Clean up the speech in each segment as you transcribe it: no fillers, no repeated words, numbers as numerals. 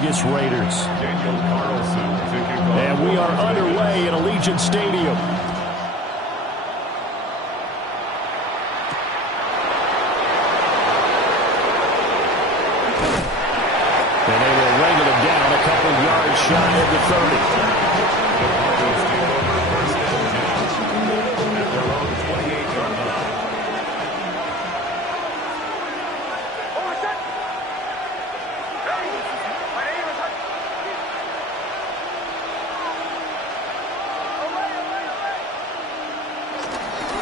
Vegas Raiders. And we are underway at Allegiant Stadium. And they will wrangle him down a couple yards shy of the 30.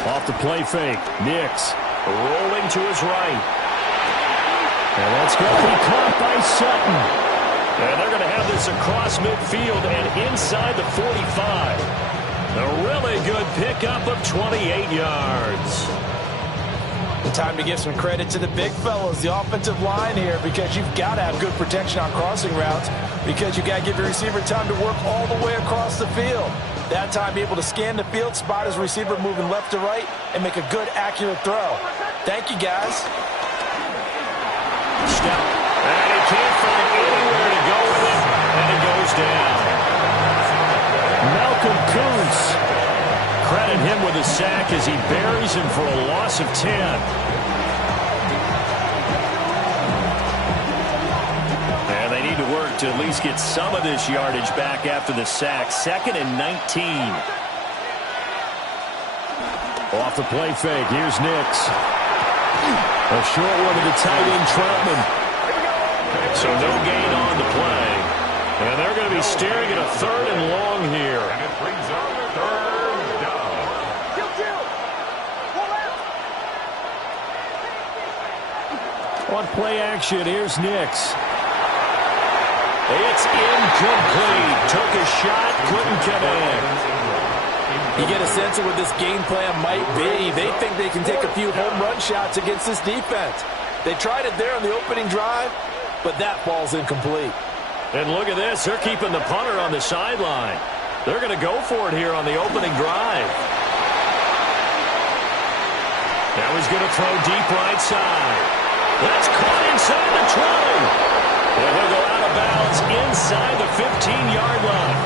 Off the play fake. Nix rolling to his right. And that's going to be caught by Sutton. And they're going to have this across midfield and inside the 45. A really good pickup of 28 yards. Time to give some credit to the big fellas, the offensive line here, because you've got to have good protection on crossing routes, because you've got to give your receiver time to work all the way across the field. That time, be able to scan the field, spot his receiver moving left to right, and make a good, accurate throw. Thank you, guys. Step. And he can't find anywhere to go with it, and it goes down. Malcolm Koonce. Credit him with a sack as he buries him for a loss of 10. And they need to work to at least get some of this yardage back after the sack. 2nd and 19. Off the play fake. Here's Nix. A short one to the tight end, Troutman. So no gain on the play. And they're going to be staring at a 3rd and long here. And it brings up 3rd down. On play action, here's Nix. It's incomplete. Took a shot, couldn't connect. You get a sense of what this game plan might be. They think they can take a few home run shots against this defense. They tried it there on the opening drive, but that ball's incomplete. And look at this. They're keeping the punter on the sideline. They're going to go for it here on the opening drive. Now he's going to throw deep right side. That's caught inside the 20. And he'll go out of bounds inside the 15-yard line.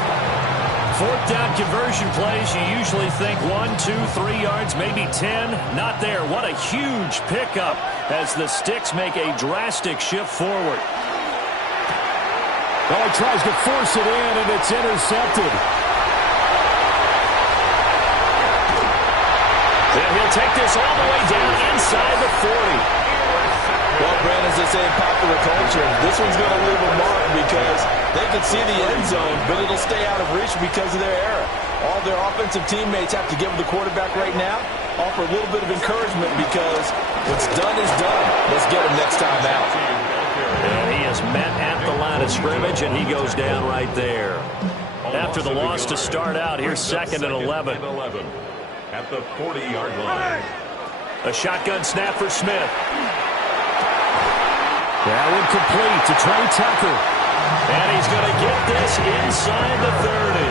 4th down conversion plays, you usually think 1, 2, 3 yards, maybe 10. Not there. What a huge pickup as the Sticks make a drastic shift forward. Oh, he tries to force it in, and it's intercepted. And he'll take this all the way down inside the 40. Well, Brandon, as they say in popular culture, this one's going to leave a mark because they can see the end zone, but it'll stay out of reach because of their error. All their offensive teammates have to give the quarterback right now, offer a little bit of encouragement because what's done is done. Let's get him next time out. And he is met at the line of scrimmage, and he goes down right there. After the loss to start out, here's 2nd and 11. At the 40-yard line. A shotgun snap for Smith. That one complete to Trey Tucker. And he's going to get this inside the 30.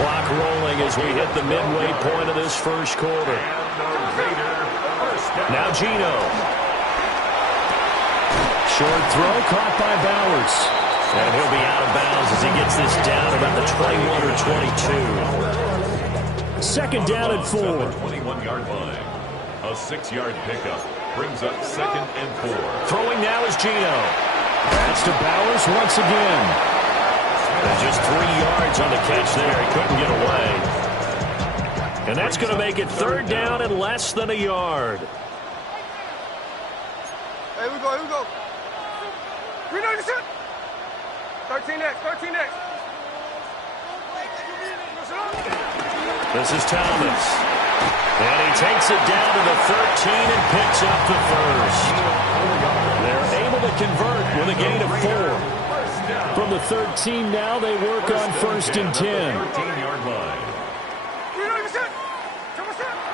Clock rolling as we hit the midway point of this first quarter. Now Geno. Short throw caught by Bowers. And he'll be out of bounds as he gets this down about the 21 or 22. 2nd down and 4. 21-yard line. A 6-yard pickup. Brings up 2nd and 4. Throwing now is Geno. That's to Bowers once again. And just 3 yards on the catch there. He couldn't get away. And that's going to make it 3rd down and less than a yard. Hey, here we go, here we go. 13 next, 13 next. This is Thomas. And he takes it down to the 13 and picks up the first. They're able to convert with a gain of 4. From the 13 now, they work on 1st and 10. 13-yard line.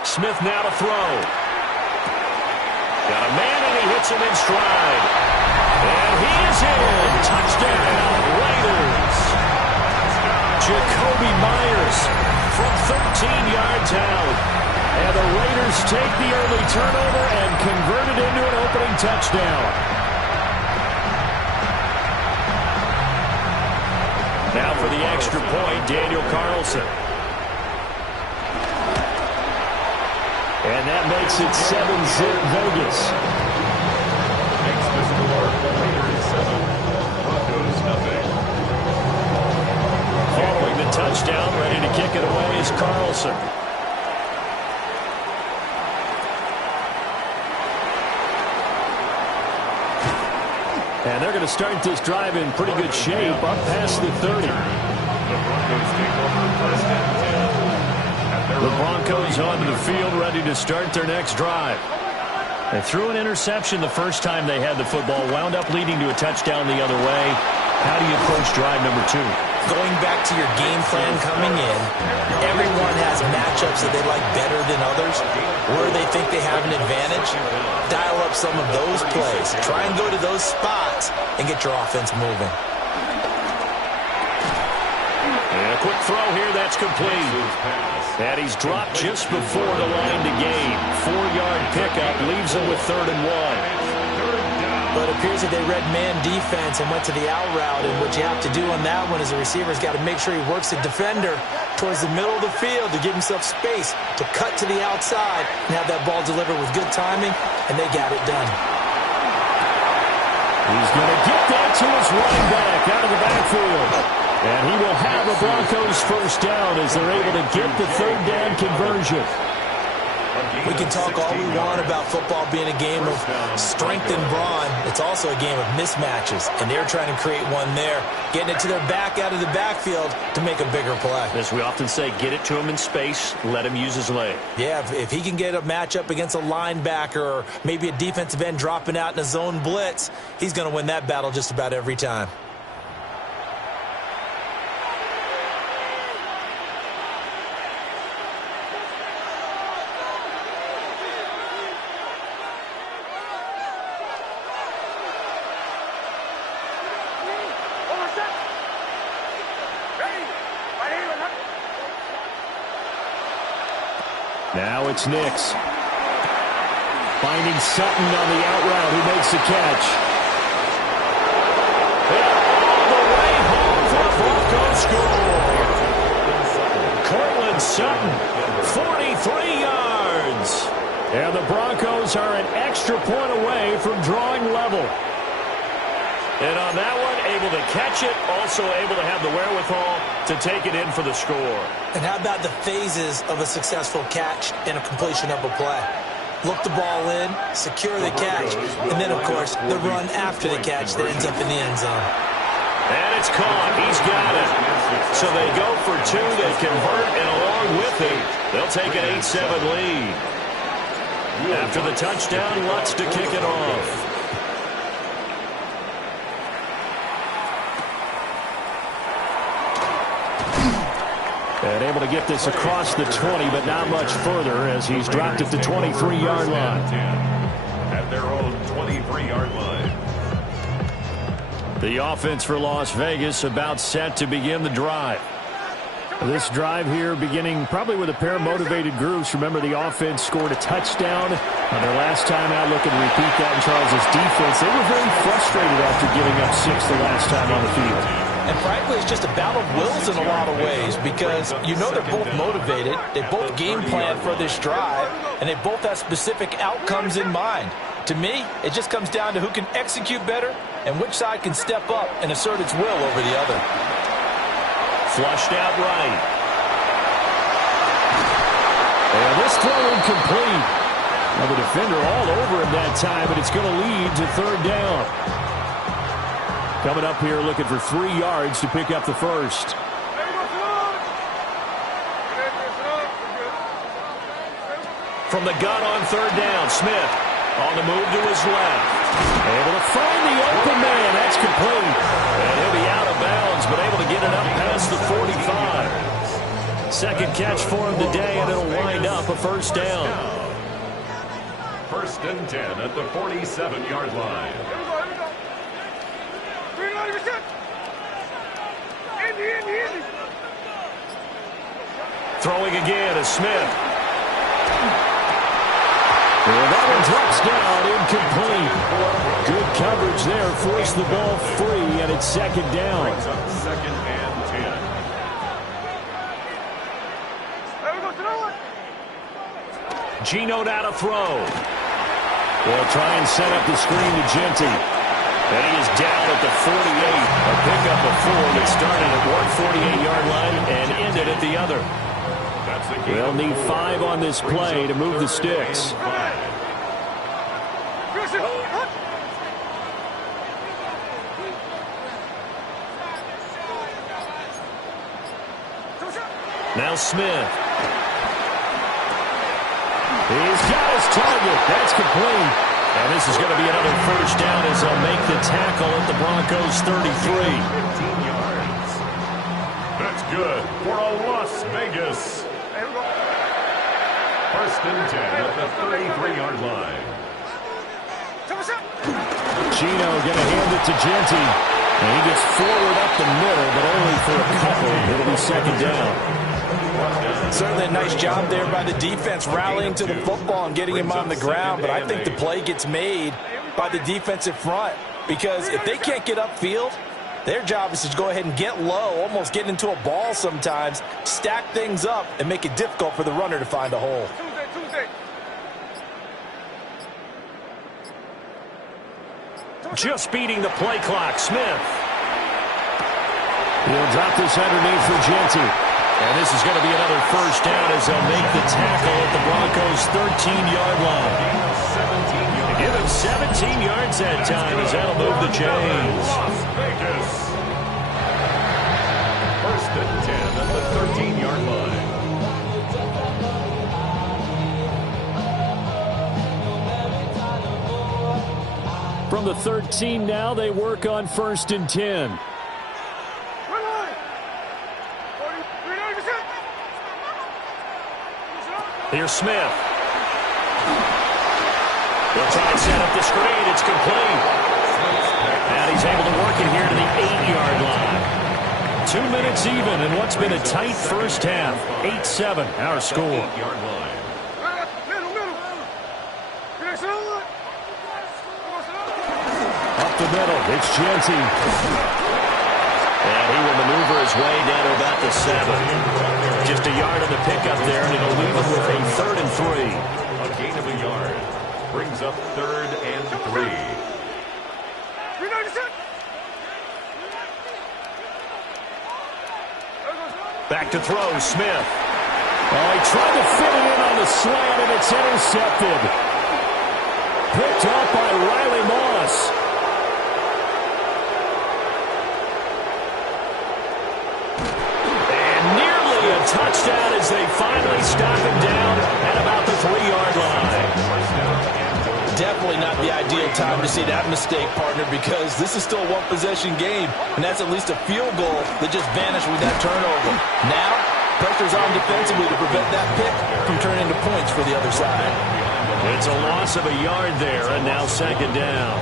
Smith now to throw. Got a man, and he hits him in stride. And he is in. Touchdown, Raiders. Jakobi Meyers from 13 yards out. And the Raiders take the early turnover and convert it into an opening touchdown. Now for the extra point, Daniel Carlson. And that makes it 7-zip Vegas. Makes the score Raiders 7, Broncos nothing. Following the touchdown, ready to kick it away is Carlson. And they're going to start this drive in pretty good shape, up past the 30. The Broncos take over first and 10. The Broncos onto the field, ready to start their next drive. They threw an interception the first time they had the football, wound up leading to a touchdown the other way. How do you approach drive number 2? Going back to your game plan coming in, everyone has matchups that they like better than others. Where they think they have an advantage, dial up some of those plays. Try and go to those spots and get your offense moving. And a quick throw here, that's complete. And he's dropped just before the line to gain. 4-yard pickup leaves him with 3rd and 1. But it appears that they read man defense and went to the out route. And what you have to do on that one is the receiver's got to make sure he works the defender towards the middle of the field to give himself space to cut to the outside and have that ball delivered with good timing, and they got it done. He's going to get that to his running back out of the backfield. And he will have a Broncos first down as they're able to get the 3rd down conversion. We can talk all we want about football being a game of strength and brawn. It's also a game of mismatches, and they're trying to create one there, getting it to their back out of the backfield to make a bigger play. As we often say, get it to him in space, let him use his leg. Yeah, if he can get a matchup against a linebacker or maybe a defensive end dropping out in a zone blitz, he's going to win that battle just about every time. Now it's Nix. Finding Sutton on the out route, who makes the catch. And all the way home for the Broncos score. Cortland Sutton, 43 yards. And the Broncos are an extra point away from drawing level. And on that one, able to catch it, also able to have the wherewithal to take it in for the score. And how about the phases of a successful catch and a completion of a play? Look the ball in, secure the catch, and then, of course, the run after the catch that ends up in the end zone. And it's caught. He's got it. So they go for 2. They convert, and along with it, they'll take an 8-7 lead. After the touchdown, Lutz to kick it off. And able to get this across the 20, but not much further as he's dropped it to 23-yard line. At their own 23-yard line. The offense for Las Vegas about set to begin the drive. This drive here beginning probably with a pair of motivated groups. Remember, the offense scored a touchdown on their last time out. Looking to repeat that in Charles' defense. They were very frustrated after giving up 6 the last time on the field. And frankly, it's just a battle of wills in a lot of ways because you know they're both motivated. They both game plan for this drive, and they both have specific outcomes in mind. To me, it just comes down to who can execute better and which side can step up and assert its will over the other. Flushed out right. And this throw incomplete. Now the defender all over him that time, but it's going to lead to 3rd down. Coming up here looking for 3 yards to pick up the first. From the gun on 3rd down, Smith on the move to his left. Able to find the open man. That's complete. And he'll be out of bounds, but able to get it up past the 45. Second catch for him today, and it'll wind up a first down. 1st and 10 at the 47-yard line. Throwing again is Smith. Well, that one drops down, incomplete. Good coverage there, forced the ball free, and it's second down. Brings up second and 10. Hey, we go to the one. Geno now to throw. They'll try and set up the screen to Genty. And he is down at the 48. A pickup of 4 that started at one 48-yard line and ended at the other. That's the game. They'll need 5 on this play to move the sticks. Now Smith. He's got his target. That's complete. And this is going to be another first down as they'll make the tackle at the Broncos 33. 15 yards. That's good for a Las Vegas. First and 10 at the 33-yard line. Geno going to hand it to Genty. And he gets forward up the middle, but only for a couple. It'll be second down. Certainly a nice job there by the defense rallying to the football and getting him on the ground, but I think the play gets made by the defensive front because if they can't get upfield, their job is to go ahead and get low, almost get into a ball sometimes, stack things up, and make it difficult for the runner to find a hole. Just beating the play clock, Smith. He'll drop this underneath for Genty. And this is going to be another first down as they'll make the tackle at the Broncos' 13-yard line. Give him 17 yards that time as that'll move the chains. Las Vegas. First and 10 at the 13-yard line. From the 13 now, they work on first and 10. Here's Smith. They'll try and set up the screen. It's complete. And he's able to work it here to the 8-yard line. 2 minutes even in what's been a tight first half. 8-7, our score. 8-yard line. Up the middle, it's Genty. And he will maneuver his way down to about the 7. Just a yard on the pickup there, and it'll leave him with a 3rd and 3. A gain of a yard. Brings up 3rd and 3. Back to throw, Smith. Oh, he tried to fit it in on the slant, and it's intercepted. Picked up by Riley Moss. Touchdown as they finally stop him down at about the 3-yard line. Definitely not the ideal time to see that mistake, partner, because this is still a one-possession game, and that's at least a field goal that just vanished with that turnover. Now, pressure's on defensively to prevent that pick from turning into points for the other side. It's a loss of a yard there, and now second down.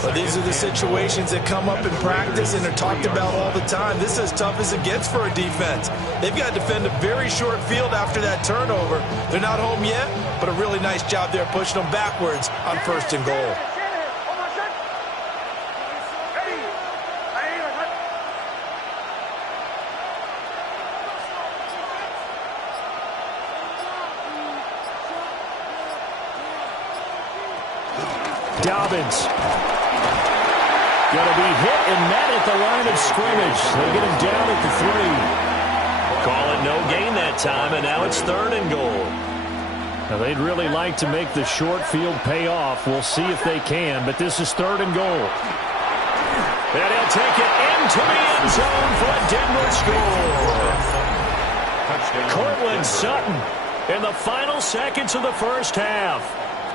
But these are the situations that come up in practice and are talked about all the time. This is as tough as it gets for a defense. They've got to defend a very short field after that turnover. They're not home yet, but a really nice job there pushing them backwards on first and goal. Dobbins. Going to be hit and met at the line of scrimmage. They get him down at the 3. Call it no gain that time, and now it's 3rd and goal. Now they'd really like to make the short field pay off. We'll see if they can, but this is 3rd and goal. And he'll take it into the end zone for a Denver score. Cortland Sutton in the final seconds of the first half.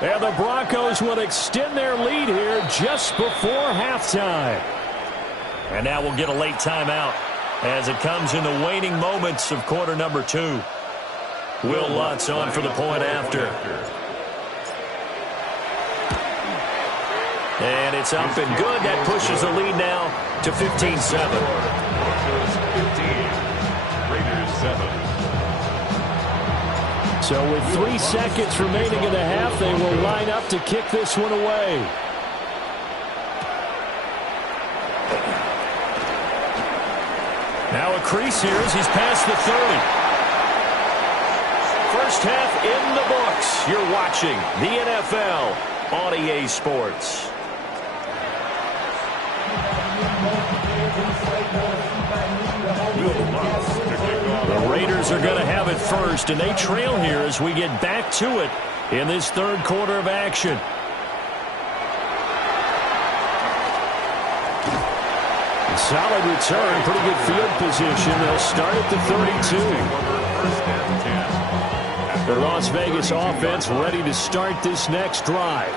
And the Broncos will extend their lead here just before halftime. And now we'll get a late timeout as it comes in the waning moments of quarter number 2. Will Lutz on for the point after. And it's up and good. That pushes the lead now to 15-7. Broncos 15, Raiders 7. So with 3 seconds remaining in the half, they will line up to kick this one away. Now a crease here as he's past the 30. First half in the books. You're watching the NFL on EA Sports. The Raiders are going to have it first, and they trail here as we get back to it in this third quarter of action. Solid return, pretty good field position. They'll start at the 32. The Las Vegas offense ready to start this next drive.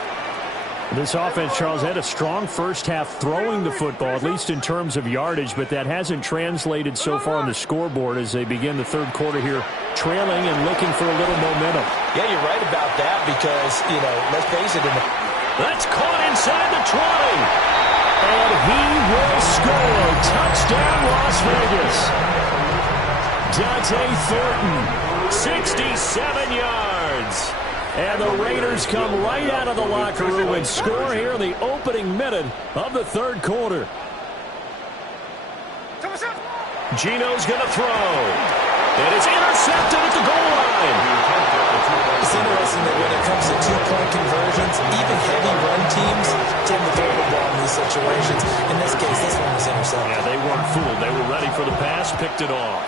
This offense, Charles, had a strong first half throwing the football, at least in terms of yardage, but that hasn't translated so far on the scoreboard as they begin the third quarter here, trailing and looking for a little momentum. Yeah, you're right about that because, let's face it. That's caught inside the 20. And he will score. Touchdown, Las Vegas. Dante Thornton, 67 yards. And the Raiders come right out of the locker room and score here in the opening minute of the third quarter. Gino's going to throw. And it's intercepted at the goal line. It's interesting that when it comes to two-point conversions, even heavy run teams tend to throw the ball in these situations. In this case, this one was intercepted. Yeah, they weren't fooled. They were ready for the pass, picked it off.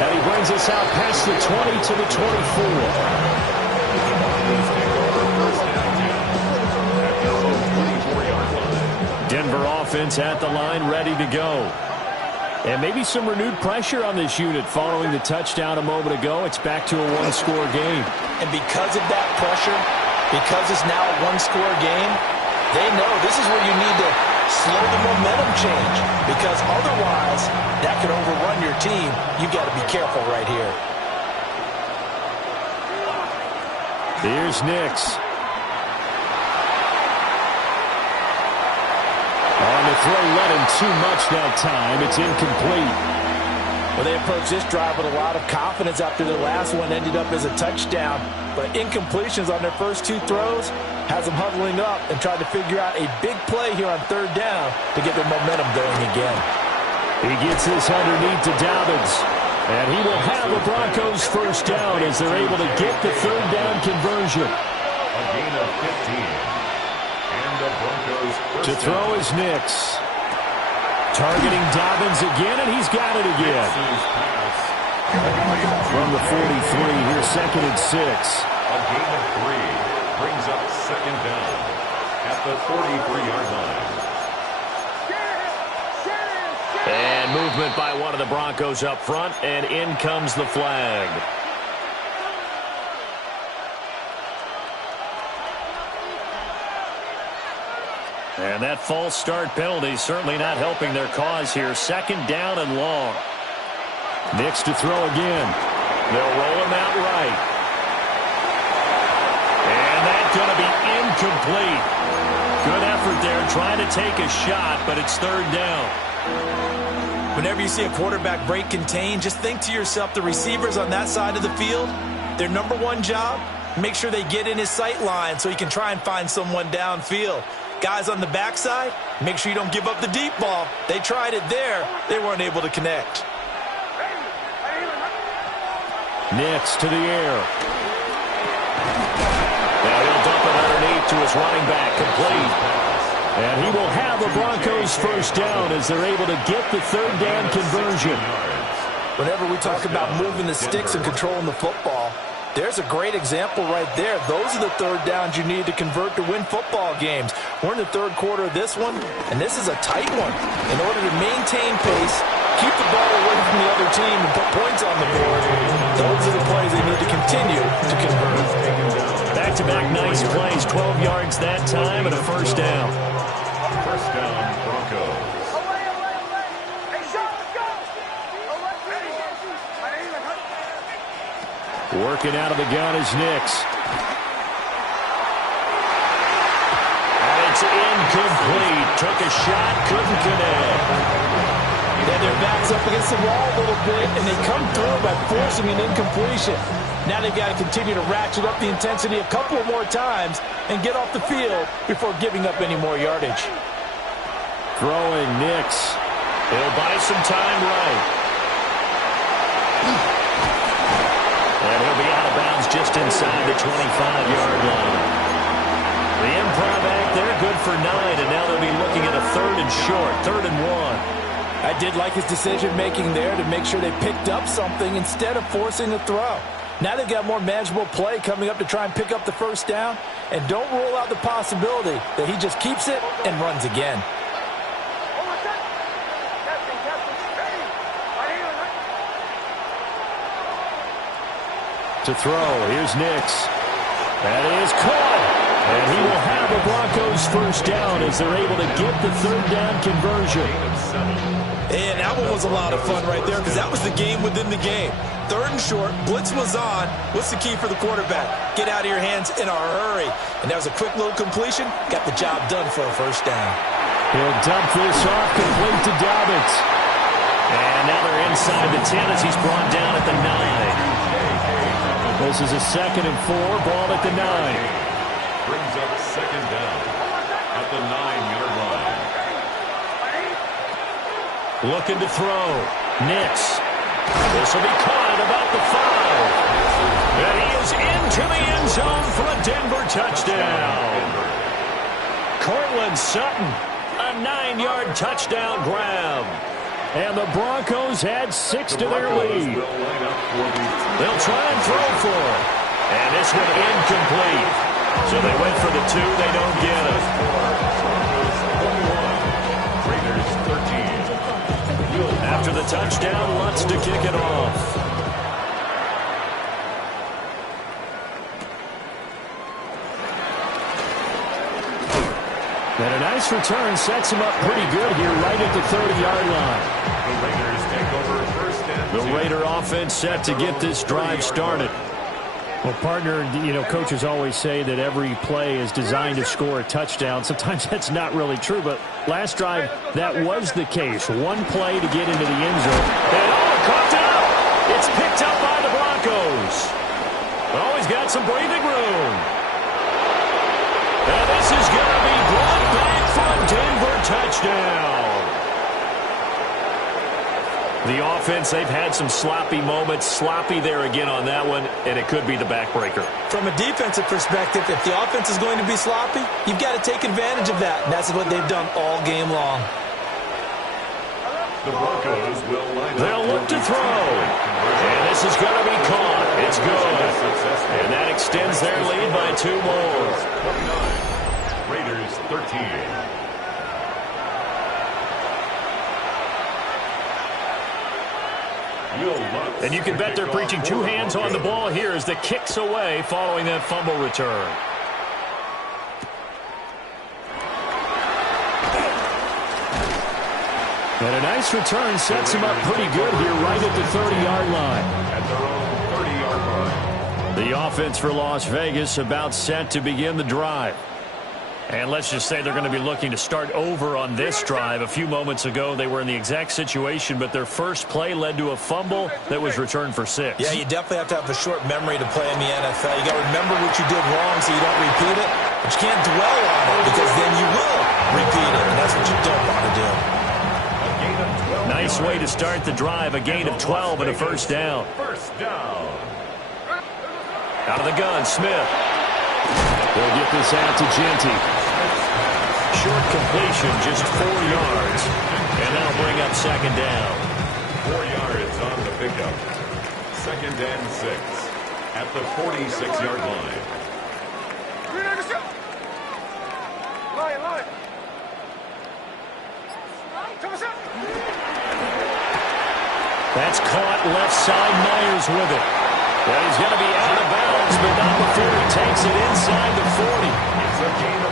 And he brings us out past the 20 to the 24. Denver offense at the line, ready to go. And maybe some renewed pressure on this unit following the touchdown a moment ago. It's back to a one-score game. And because of that pressure, because it's now a one-score game, they know this is where you need to slow the momentum change, because otherwise that could overrun your team. You've got to be careful right here. Here's Nix. On the throw, led him too much that time. It's incomplete. Well, they approached this drive with a lot of confidence after the last one ended up as a touchdown. But incompletions on their first two throws has them huddling up and trying to figure out a big play here on third down to get their momentum going again. He gets this underneath to Dobbins. And he will have the Broncos first down as they're able to get the third down conversion. A gain of 15. And the Broncos to throw is Nix. Targeting Dobbins again, and he's got it again. From the 43, here's 2nd and 6. A gain of 3 brings up second down at the 43-yard line. And movement by one of the Broncos up front, and in comes the flag. And that false start penalty certainly not helping their cause here. Second down and long. Nix to throw again. They'll roll him out right. And that's going to be incomplete. Good effort there trying to take a shot, but it's third down. Whenever you see a quarterback break contain, just think to yourself, the receivers on that side of the field, their number one job, make sure they get in his sight line so he can try and find someone downfield. Guys on the backside, make sure you don't give up the deep ball. They tried it there. They weren't able to connect. Nix to the air. Now he'll dump it underneath to his running back, complete. And he will have the Broncos first down as they're able to get the third down conversion. Whenever we talk about moving the sticks and controlling the football, there's a great example right there. Those are the third downs you need to convert to win football games. We're in the third quarter of this one, and this is a tight one. In order to maintain pace, keep the ball away from the other team, and put points on the board, those are the plays they need to continue to convert. Back-to-back nice plays, 12 yards that time, and a first down. First down, Broncos. Working out of the gun is Nix. And it's incomplete. Took a shot, couldn't connect. Yeah, their back's up against the wall a little bit, and they come through by forcing an incompletion. Now they've got to continue to ratchet up the intensity a couple of more times and get off the field before giving up any more yardage. Throwing Nix. He'll buy some time right. And he'll be out of bounds just inside the 25-yard line. The improv act there, good for 9, and now they'll be looking at a 3rd and short, 3rd and 1. I did like his decision-making there to make sure they picked up something instead of forcing a throw. Now they've got more manageable play coming up to try and pick up the first down, and don't rule out the possibility that he just keeps it and runs again. To throw, here's Nix. That is caught, and he will have the Broncos first down as they're able to get the 3rd down conversion. And that one was a lot of fun right there because that was the game within the game. 3rd and short, blitz was on. What's the key for the quarterback? Get out of your hands in a hurry. And that was a quick little completion. Got the job done for a first down. He'll dump this off complete to Dobbins. And now they're inside the 10 as he's brought down at the 9. This is a 2nd and 4, ball at the 9. Brings up 2nd down at the 9-yard line. Looking to throw. Nix. This will be caught at about the 5. And he is into the end zone for a Denver touchdown. Cortland Sutton, a 9-yard touchdown grab. And the Broncos add 6 to their lead. They'll try and throw for it. And this one incomplete. So they went for the 2. They don't get it. Raiders 13. After the touchdown, Lutz to kick it off. And a nice return sets him up pretty good here right at the 30-yard line. The Raiders take over 1st and 10. The Raider offense set to get this drive started. Well, partner, you know, coaches always say that every play is designed to score a touchdown. Sometimes that's not really true, but last drive, that was the case. One play to get into the end zone. And coughed it up. It's picked up by the Broncos. Oh, he's got some breathing room. And this is going to be brought back for a Denver touchdown. The offense, they've had some sloppy moments. Sloppy there again on that one, and it could be the backbreaker. From a defensive perspective, if the offense is going to be sloppy, you've got to take advantage of that. And that's what they've done all game long. The Broncos will line up. They'll look to throw. And this is going to be caught. It's good. And that extends their lead by 2 more. 29. Raiders 13. And you can bet they're preaching 2 hands on the ball here as the kick's away following that fumble return. And a nice return sets him up pretty good here right at the 30-yard line. At their own 30-yard line. The offense for Las Vegas about set to begin the drive. And let's just say they're going to be looking to start over on this drive. A few moments ago, they were in the exact situation, but their first play led to a fumble that was returned for 6. Yeah, you definitely have to have a short memory to play in the NFL. You got to remember what you did wrong so you don't repeat it, but you can't dwell on it because then you will repeat it, and that's what you don't want to do. Nice way to start the drive. A gain of 12 and a first down. First down. Out of the gun, Smith. They'll get this out to Genty. Short completion, just 4 yards. And that'll bring up 2nd down. 4 yards on the pickup. 2nd and 6 at the 46-yard line. Line. That's caught left side. Myers with it. Well, he's going to be out of bounds, but not before he takes it inside the 40.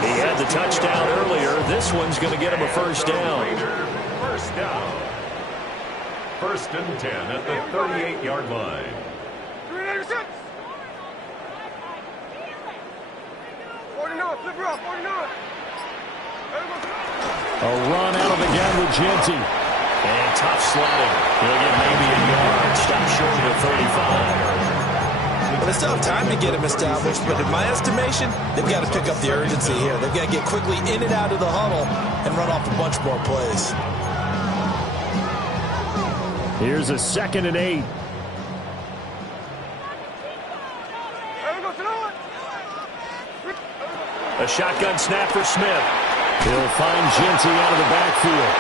He had the touchdown earlier. This one's going to get him a first down. First down. 1st and 10 at the 38-yard line. 49, flip her off, 49. A run out of the gun with Genty. And tough sledding. He'll get maybe a yard. Stop short of the 35. Well, they still have time to get him established, but in my estimation, they've got to pick up the urgency here. They've got to get quickly in and out of the huddle and run off a bunch more plays. Here's a 2nd and 8. A shotgun snap for Smith. He'll find Jinty out of the backfield.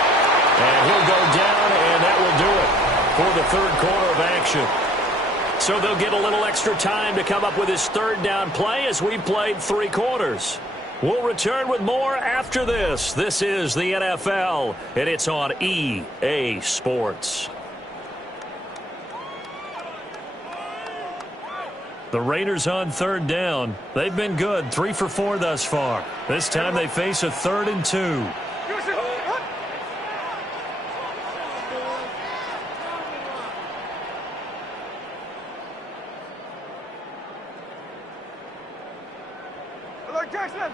And he'll go down, and that will do it for the 3rd quarter of action. So they'll get a little extra time to come up with his 3rd down play as we played 3 quarters. We'll return with more after this. This is the NFL, and it's on EA Sports. The Raiders on 3rd down. They've been good, 3 for 4 thus far. This time they face a 3rd and 2.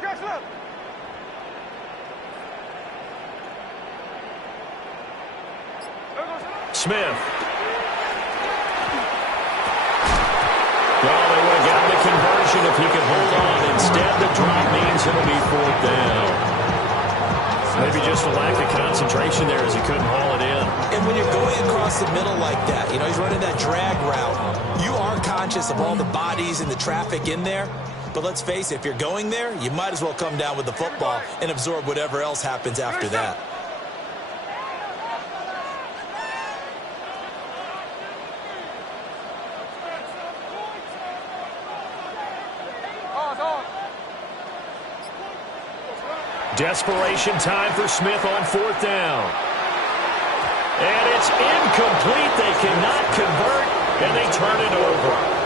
Jackson. Smith. Well, they would have gotten the conversion if he could hold on. Instead, the drop means it'll be 4th down. Maybe just a lack of concentration there as he couldn't haul it in. And when you're going across the middle like that, you know, he's running that drag route, you are conscious of all the bodies and the traffic in there. But let's face it, if you're going there, you might as well come down with the football and absorb whatever else happens after that. Desperation time for Smith on 4th down. And it's incomplete. They cannot convert, and they turn it over.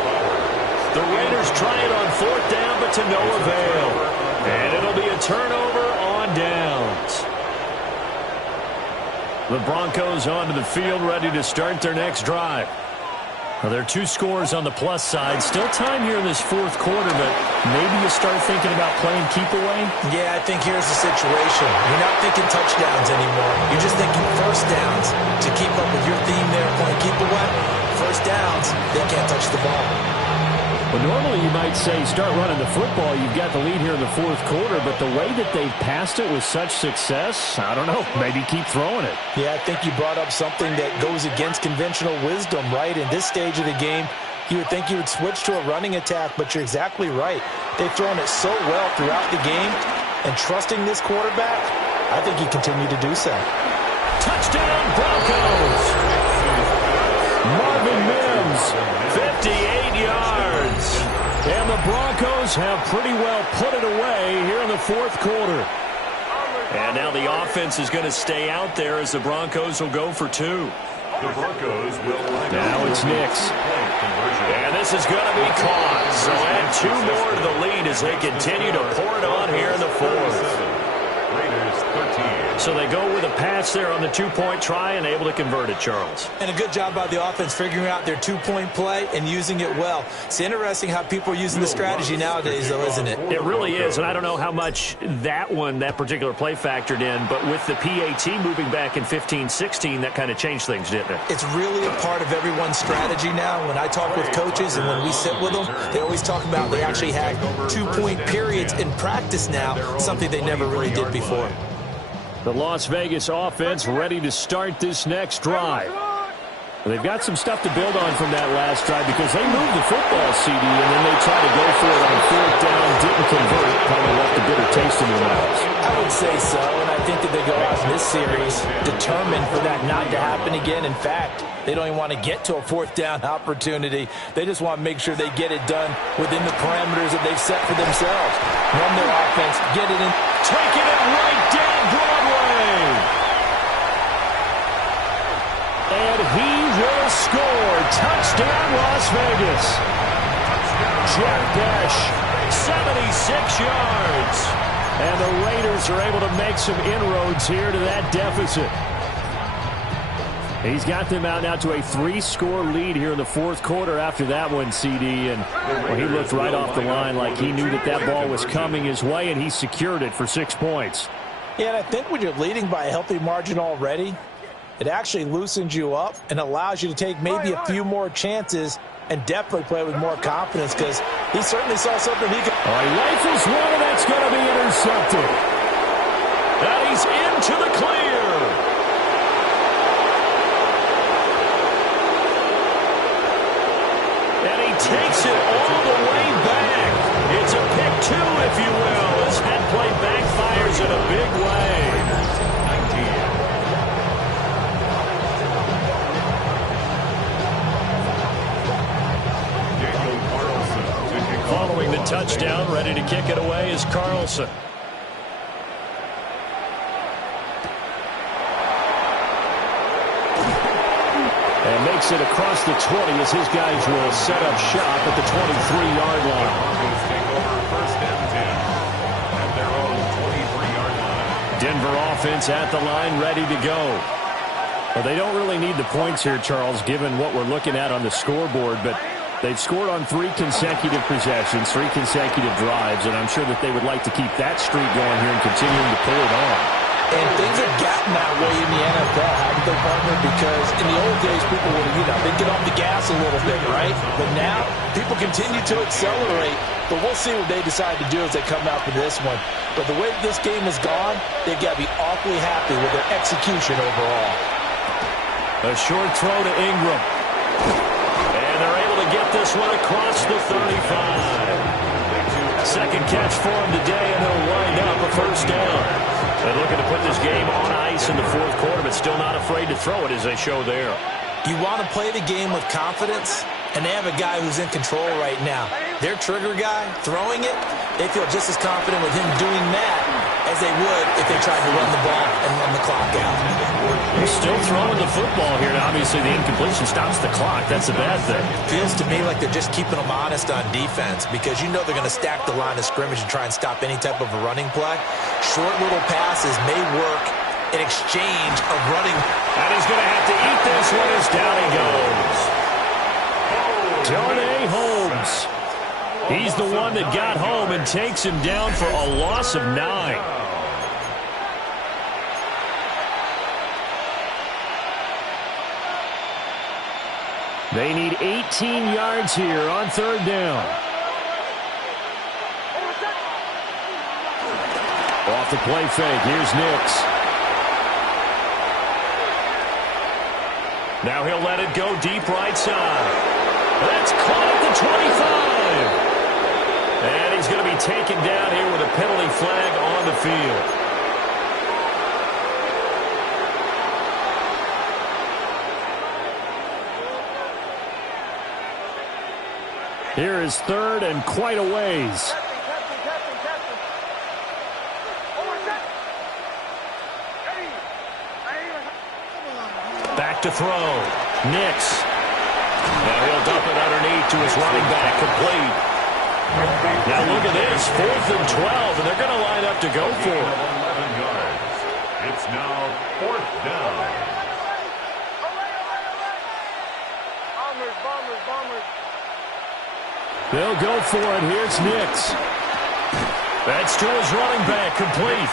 The Raiders try it on 4th down, but to no avail. And it'll be a turnover on downs. The Broncos onto the field, ready to start their next drive. Well, there are 2 scores on the plus side. Still time here in this 4th quarter, but maybe you start thinking about playing keep away? Yeah, I think here's the situation. You're not thinking touchdowns anymore. You're just thinking 1st downs to keep up with your theme there, playing keep away. 1st downs, they can't touch the ball. Well, normally you might say start running the football. You've got the lead here in the 4th quarter, but the way that they've passed it with such success, I don't know, maybe keep throwing it. Yeah, I think you brought up something that goes against conventional wisdom, right? In this stage of the game, you would think you would switch to a running attack, but you're exactly right. They've thrown it so well throughout the game, and trusting this quarterback, I think you continue to do so. Touchdown, Broncos! Marvin Mims, 58 yards. And the Broncos have pretty well put it away here in the 4th quarter. And now the offense is going to stay out there as the Broncos will go for 2. The Broncos will line now it's Nix. And this is going to be caught. So add 2 more to the lead as they continue to pour it on here in the 4th. Raiders 13. So they go with a pass there on the 2-point try and able to convert it, Charles. And a good job by the offense figuring out their 2-point play and using it well. It's interesting how people are using the strategy nowadays, though, isn't it? It really is, and I don't know how much that particular play factored in, but with the PAT moving back in 15-16, that kind of changed things, didn't it? It's really a part of everyone's strategy now. When I talk with coaches and when we sit with them, they always talk about they actually had 2-point periods in practice now, something they never really did before. The Las Vegas offense ready to start this next drive. They've got some stuff to build on from that last drive because they moved the football, CD, and then they tried to go for it on 4th down, didn't convert, kind of left a bitter taste in their mouths. I would say so, and I think that they go out in this series determined for that not to happen again. In fact, they don't even want to get to a 4th down opportunity. They just want to make sure they get it done within the parameters that they've set for themselves. Run their offense, get it in. Taking it right down Broadway. And he will score. Touchdown, Las Vegas. Jack Bech, 76 yards. And the Raiders are able to make some inroads here to that deficit. He's got them out now to a 3-score lead here in the 4th quarter after that one, CD. And well, he looked right off the line like he knew that that ball was coming his way, and he secured it for 6 points. Yeah, and I think when you're leading by a healthy margin already, It actually loosens you up and allows you to take maybe a few more chances and definitely play with more confidence because he certainly saw something he could. He rifles one, and that's going to be intercepted. And he's into the clear. And he takes it all the way back. It's a pick two, if you will, as head play backfires in a big way. Following the touchdown, ready to kick it away is Carlson. And makes it across the 20 as his guys will set up shop at the 23-yard line. Broncos take over first and 10 at their own 23-yard line. Denver offense at the line, ready to go. Well, they don't really need the points here, Charles, given what we're looking at on the scoreboard, but they've scored on 3 consecutive possessions, 3 consecutive drives, and I'm sure that they would like to keep that streak going here and continuing to pull it on. And things have gotten that way in the NFL, haven't they, partner? Because in the old days, people would, they'd get off the gas a little bit, right? But now, people continue to accelerate. But we'll see what they decide to do as they come out for this one. But the way this game has gone, they've got to be awfully happy with their execution overall. A short throw to Ingram. And they're able to get this one across the 35. Second catch for him today, and he'll wind up a first down. They're looking to put this game on ice in the fourth quarter, but still not afraid to throw it as they show there. You want to play the game with confidence, and they have a guy who's in control right now. Their trigger guy, throwing it, they feel just as confident with him doing that as they would if they tried to run the ball and run the clock out. He's still throwing the football here, and obviously the incompletion stops the clock. That's a bad thing. Feels to me like they're just keeping them honest on defense because you know they're going to stack the line of scrimmage and try and stop any type of a running play. Short little passes may work in exchange of running. And he's going to have to eat this one as down he goes. Darnay Holmes. He's the one that got home and takes him down for a loss of 9. They need 18 yards here on third down. Off the play fake, here's Nix. Now he'll let it go deep right side. That's caught at the 25. And he's going to be taken down here with a penalty flag on the field. Here is third and quite a ways. Back to throw. Nix. Now he'll dump it underneath to his running back, complete. Now look at this, 4th and 12, and they're going to line up to go for it. 11 yards. It's now 4th down. Bombers. They'll go for it. Here's Nix. That's to his running back, complete.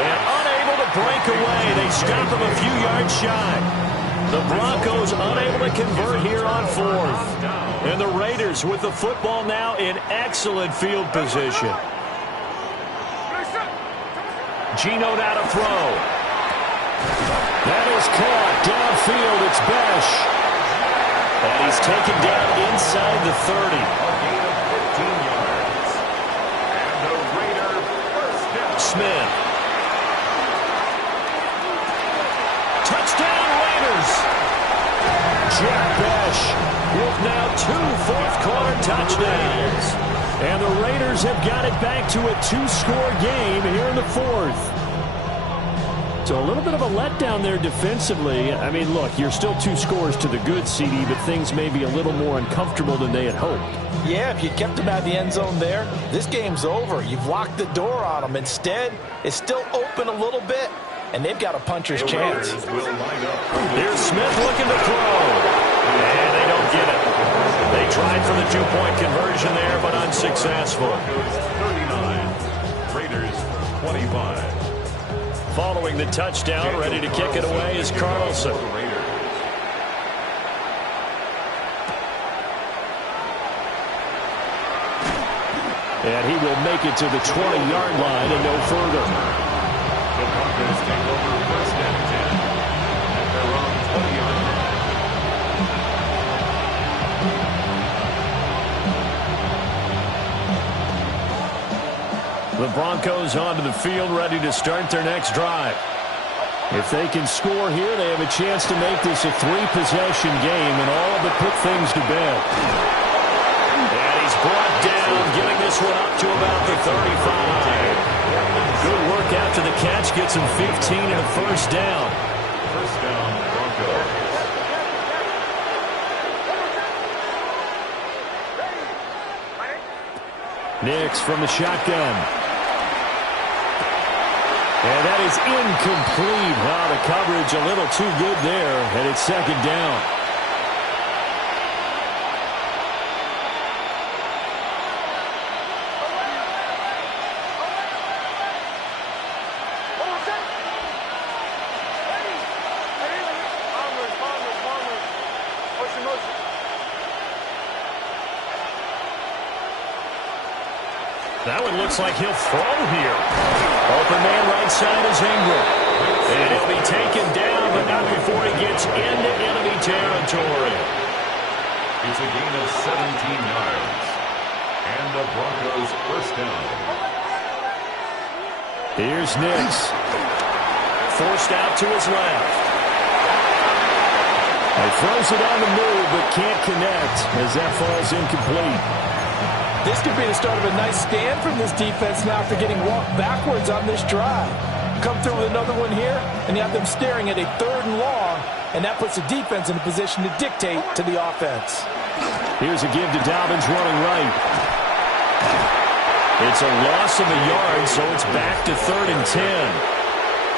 And unable to break away. They stop him a few yards shy. The Broncos unable to convert here on 4th. And the Raiders with the football now in excellent field position. Geno now to throw. That is caught downfield. It's Besh. And he's taken down inside the 30. A gain of 15 yards. And the Raider first down. Smith. Touchdown Raiders. Jack Besh with now 2 fourth-quarter touchdowns. And the Raiders have got it back to a 2-score game here in the 4th. So a little bit of a letdown there defensively. I mean, look, you're still 2 scores to the good, CD, but things may be a little more uncomfortable than they had hoped. Yeah, if you kept them out of the end zone there, this game's over. You've locked the door on them. Instead, it's still open a little bit, and they've got a puncher's chance. Here's Smith looking to throw. And they don't get it. They tried for the 2-point conversion there, but unsuccessful. 39, Raiders 25. Following the touchdown, ready to kick it away is Carlson. And he will make it to the 20-yard line and no further. The Broncos take over first and 10 at their own 20-yard line. The Broncos onto the field, ready to start their next drive. If they can score here, they have a chance to make this a 3-possession game and all but put things to bed. And he's brought down, giving this one up to about the 35. Good work after the catch, gets him 15 and a first down. First down, Broncos. Nix from the shotgun. And that is incomplete. Wow, the coverage a little too good there, and it's second down. That one looks like he'll throw here. Open man right side is Ingram. And he'll be taken down, but not before he gets into enemy territory. It's a gain of 17 yards. And the Broncos first down. Here's Nix. Forced out to his left. He throws it on the move, but can't connect as that falls incomplete. This could be the start of a nice stand from this defense now after getting walked backwards on this drive. Come through with another one here, and you have them staring at a 3rd and long, and that puts the defense in a position to dictate to the offense. Here's a give to Dobbins running right. It's a loss of a yard, so it's back to 3rd and 10.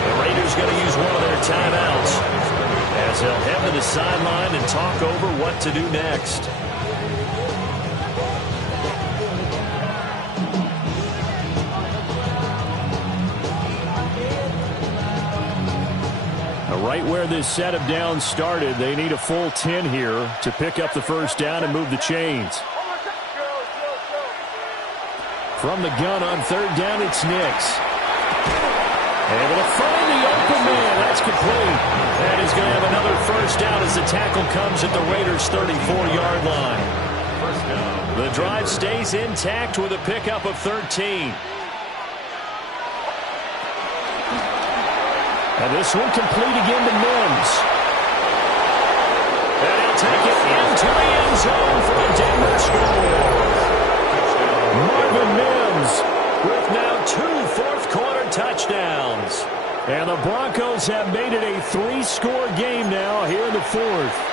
The Raiders going to use one of their timeouts as they'll head to the sideline and talk over what to do next. Right where this set of downs started, they need a full 10 here to pick up the first down and move the chains. From the gun on 3rd down, it's Nix. Able to find the open man. That's complete. And he's going to have another first down as the tackle comes at the Raiders' 34-yard line. First down. The drive stays intact with a pickup of 13. And this one complete again to Mims. And he'll take it into the end zone for a Denver score. Marvin Mims with now 2 fourth-quarter touchdowns. And the Broncos have made it a 3-score game now here in the 4th.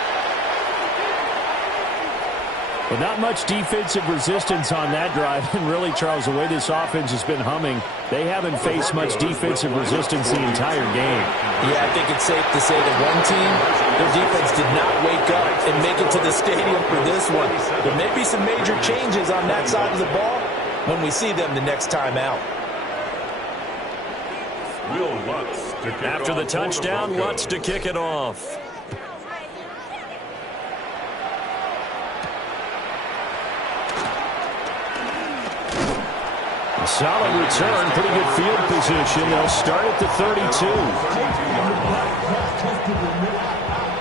But not much defensive resistance on that drive. And really, Charles, the way this offense has been humming, they haven't faced much defensive resistance the entire game. Yeah, I think it's safe to say that one team, their defense did not wake up and make it to the stadium for this one. There may be some major changes on that side of the ball when we see them the next time out. Will Lutz to kick After the touchdown, Lutz to kick it off. Solid return, pretty good field position. They'll start at the 32.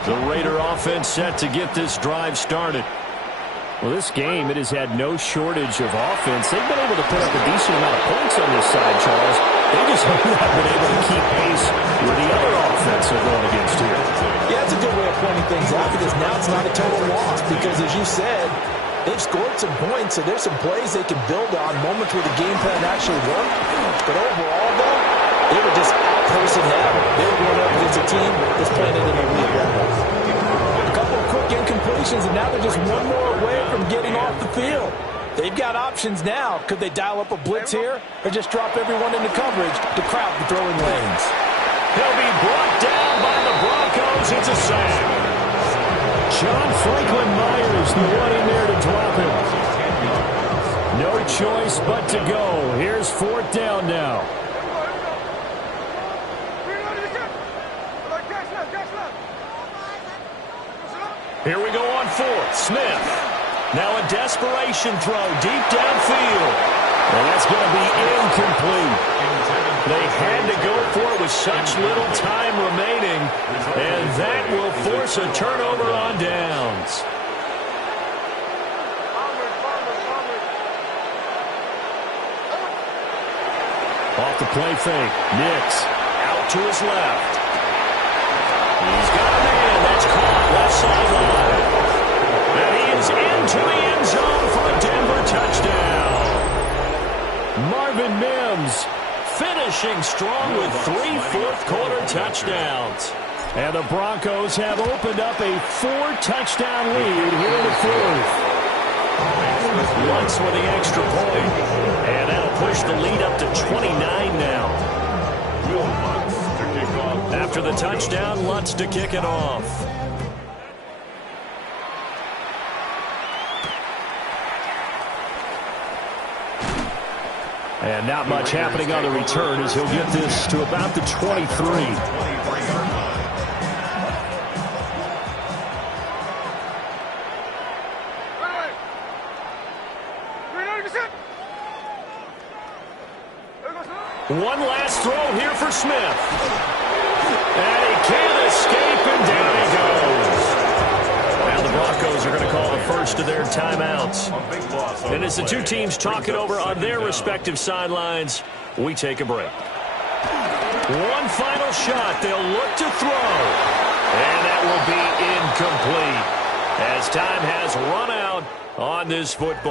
The Raider offense set to get this drive started. Well, this game, it has had no shortage of offense. They've been able to put up a decent amount of points on this side, Charles. They just haven't been able to keep pace with the other offense they're going against here. Yeah, it's a good way of pointing things out because now it's not a total loss because, as you said, they've scored some points, so there's some plays they can build on, moments where the game plan actually worked. But overall, though, they were just out-person hell. They were going up against a team that's playing at an elite level. A couple of quick incompletions, and now they're just one more away from getting off the field. They've got options now. Could they dial up a blitz here or just drop everyone into coverage to crowd the throwing lanes? He'll be brought down by the Broncos. It's a sack. John Franklin Myers, the one in there to drop him. No choice but to go. Here's 4th down now. Here we go on fourth. Smith. Now a desperation throw deep downfield. And that's going to be incomplete. They had to go for it with such little time remaining. And that will force a turnover on downs. Off the play fake. Nix out to his left. He's got a man. That's caught left sideline. And he is into the end zone for a Denver touchdown. Marvin Mims finishing strong with 3 fourth-quarter touchdowns. And the Broncos have opened up a 4-touchdown lead here in the fourth. Once with the extra point. And that'll push the lead up to 29 now. After the touchdown, Lutz to kick it off. And not much happening on the return as he'll get this to about the 23. One last throw here for Smith. And he can't escape, and down he goes. Now the Broncos are going to call the first of their timeouts. And as the two teams talk it over on their respective sidelines, we take a break. One final shot. They'll look to throw. And that will be incomplete as time has run out on this football.